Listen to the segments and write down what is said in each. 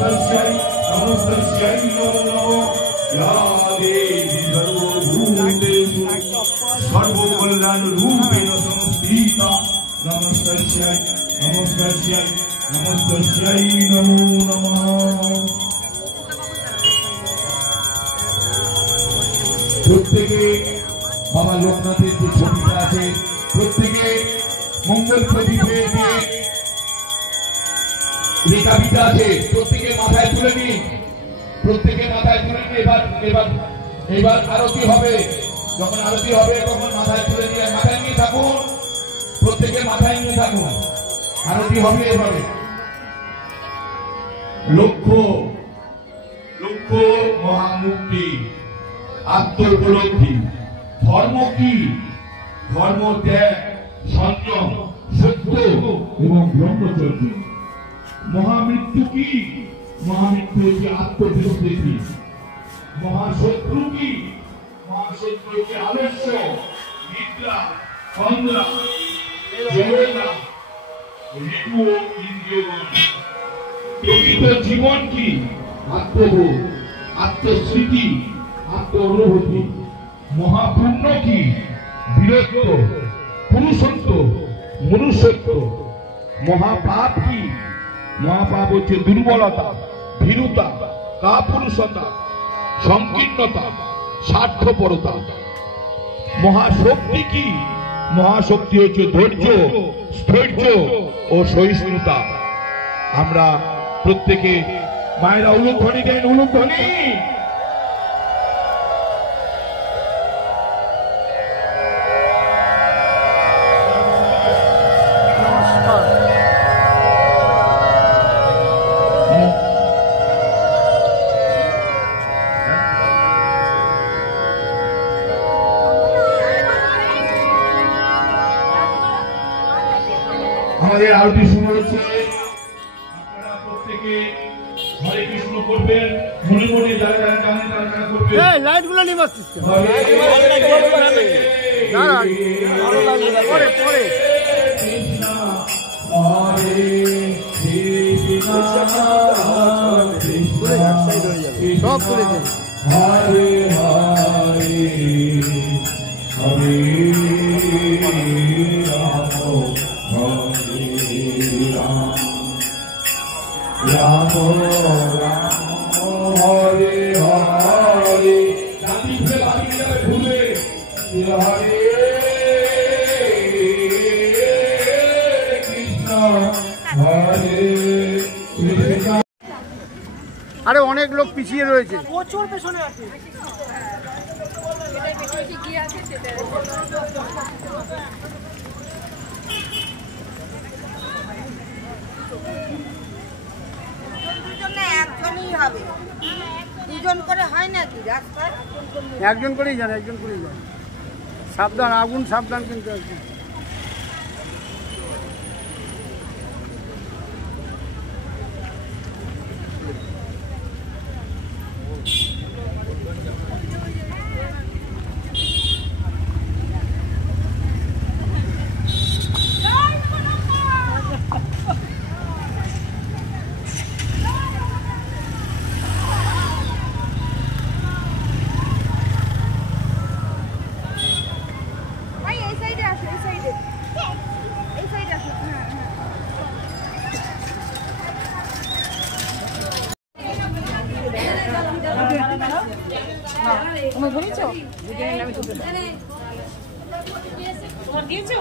নমস্তস্যাই নমস্তস্যাই নমো নমঃ ইয়া দেবী সর্বভূতেষু সর্বকল্যাণরূপেণ সংস্থিতা নমস্তস্যাই নমস্তস্যাই নমস্তস্যাই নমো নমঃ। প্রত্যেকে বাবা লোকনাথের যে ছবিটা আছে প্রত্যেকে মঙ্গল প্রদীপের যে কাবিটা আছে প্রত্যেকে মাথায় তুলে নিন, প্রত্যেকে মাথায় তুলে নিন। এবার আরতি হবে, যখন আরতি হবে তখন মাথায় তুলে নিয়ে মাথায় নিয়ে থাকুন, প্রত্যেকে মাথায় নিয়ে থাকুন। আরতি হবে এভাবে। লক্ষ্য লক্ষ্য মহামুক্তি, আত্মোপলব্ধি। ধর্ম কি? ধর্ম ত্যাগ, সংযম, সত্য এবং ব্রহ্মচর্য। মহামৃত্যু কি? মহামৃত্যু হচ্ছে আত্মবিস্মৃতি। মহাশত্রু কি? মহাশত্রু হচ্ছে আলস্য, নিদ্রা, তন্দ্রা, জড়তা, ঋতু ও ইন্দ্রিয়গণ। প্রকৃত জীবন কি? আত্মবোধ, আত্মস্মৃতি, আত্ম অনুভূতি। মহাপুণ্য কি? বীরত্ব, পুরুষত্ব, মনুষ্যত্ব। মহাপাপ কি? মহাপাপ হচ্ছে দুর্বলতা, ভীরুতা, কাপুরুষতা, সংকীর্ণতা, স্বার্থপরতা। মহাশক্তি কি? মহাশক্তি হচ্ছে ধৈর্য, স্থৈর্য ও সহিষ্ণুতা। আমরা প্রত্যেকে মায়েরা উলুধ্বনি দেন, উলুধ্বনি। আমাদের আরতি শুরু হচ্ছে। আপনারা প্রত্যেকে হরে কৃষ্ণ করবেন, মনে মনে যারা যারা জানেন তারা করবেন। এই লাইট গুলো নিয়ে বসছিস কেন? পরে পরে কৃষ্ণ হরে কৃষ্ণ সব করে দেন। হরে হরে হরে রাম হরে হরে ভুলে হরে কৃষ্ণ হরে কৃষ্ণ। আরে অনেক লোক পিছিয়ে রয়েছে, প্রচুর পেছনে আছে। দুজন করে হয় নাকি রাস্তায়? একজন করেই যান, একজন করেই যান। সাবধান, আগুন সাবধান কিন্তু। তোমার বলেছো তোমার দিয়েছো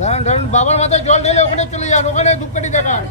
দাঁড়ান, বাবার মাথায় জল ঢেলে ওখানে চলে যান, ওখানে ধূপকাঠি দেখান।